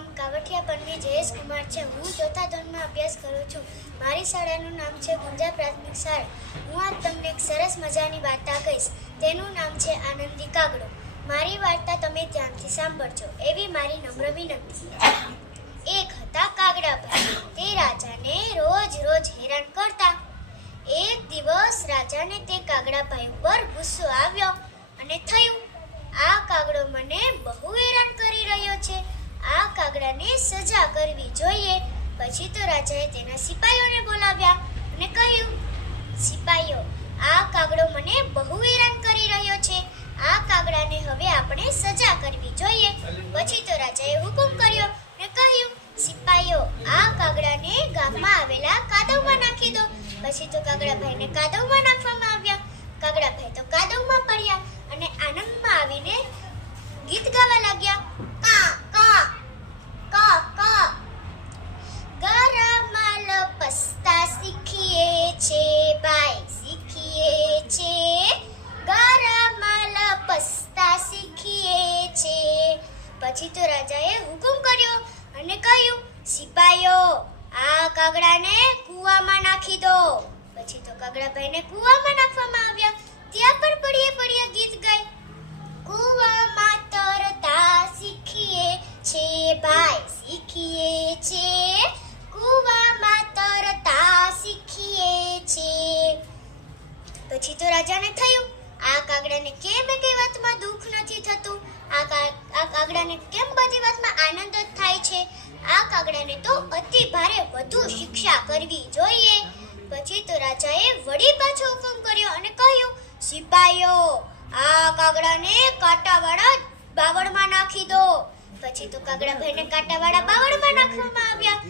નામ કાવઠિયા પન્ની જયેશ કુમાર છે. હું ચોથા ધોરણમાં અભ્યાસ કરું છું. મારી શાળાનું નામ છે ગુંજા પ્રાથમિક શાળા. હું આજ તમને એક સરસ મજાની વાર્તા કહીશ. તેનું નામ છે આનંદી કાગડો. મારી વાર્તા તમે ધ્યાનથી સાંભળજો એવી મારી નમ્ર વિનંતી. એક હતા કાગડાભાઈ. તે રાજાને રોજ રોજ હેરાન કરતા. એક દિવસ રાજાને તે કાગડાભાઈ ઉપર ગુસ્સો આવ્યો અને થયું, આ કાગડો મને બહુ હેરાન કરી રહ્યો છે. આ કાગડાને સજા કરવી જોઈએ. પછી તો રાજાએ તેના સિપાહીઓને બોલાવ્યા અને કહ્યું, સિપાહીઓ, આ કાગડો મને બહુ હેરાન કરી રહ્યો છે. આ કાગડાને હવે આપણે સજા કરવી જોઈએ. પછી તો રાજાએ હુકમ કર્યો અને કહ્યું, સિપાહીઓ, આ કાગડાને ગામમાં આવેલા કાદવમાં નાખી દો. પછી તો કાગડાભાઈને કાદવમાં નાખવામાં આવ્યા. કાગડાભાઈ તો કાદવમાં પડ્યા અને આનંદમાં આવીને ગીત ગાવા લાગ્યા. કા કા કા કા ગરમાલ પસ્તા શીખીએ છે ભાઈ, શીખીએ છે. ગરમાલ પસ્તા શીખીએ છે. પછી તો રાજાએ હુકમ કર્યો અને કહ્યું, સિપાહીઓ, આ કાગડાને કૂવામાં નાખી દો. પછી તો કાગડાભાઈને કૂવામાં નાખવામાં આવ્યા. ત્યાં પણ પડ્યા ગીત ગાય. કૂવામાં તરતા શીખીએ છે ભાઈ, શીખીએ છે. કૂવામાં તરતા શીખીએ છે. પછી તો રાજાને થયું, આ કાગડાને કેમ એકે વાતમાં દુઃખ નથી થતું. આ કાગડાને કેમ બધી વાતમાં આનંદ જ થાય છે. આ કાગડાને તો અતિ ભારે વધુ શિક્ષા કરવી જોઈએ. પછી તો રાજાએ વળી પાછો હુકમ કર્યો અને કહ્યું, સિપાહીઓ, આ કાગડાને કાંટાવાળા બાવળમાં નાખી દો. પછી તો કાગડાભાઈને કાંટાવાળા બાવળમાં નાખવામાં આવ્યા.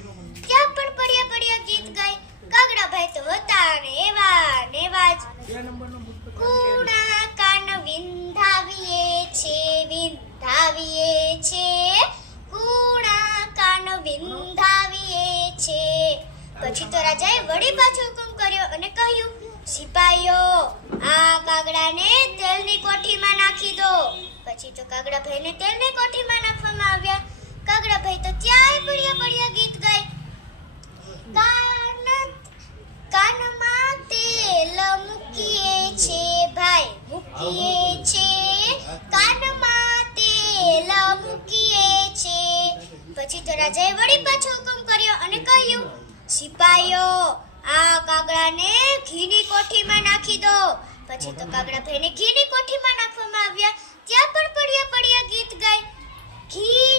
ત્યાં પણ પડ્યા ગીત ગાય. કાગડાભાઈ તો હતા ને એવા જ. કુણા કાન વિંધાવીએ છે, વિંધાવીએ છે. કુણા કાન વિંધાવીએ છે. પછી તો રાજાએ વળી પાછો હુકમ કર્યો અને કહ્યું, સિપાહીઓ, આ કાગડાને તેલની કોઠીમાં નાખી દો. પછી તો કાગડાભાઈને તેલની કોઠીમાં નાખવામાં આવ્યા. કાગડાભાઈ તો ત્યાંય પડ્યા ગીત ગાય. કાનમાં તેલ મૂકીએ છે ભાઈ, મૂકીએ છે. કાનમાં તેલ મૂકીએ છે. પછી તો રાજાએ વળી પાછો હુકમ કર્યો અને કહ્યું, સિપાહીઓ, આ કાગડાને ઘીની કોઠીમાં નાખી દો. પછી તો કાગડાભાઈને ઘીની કોઠીમાં નાખવામાં આવ્યા. ત્યાં પણ પડ્યા ગીત ગાય. ઘી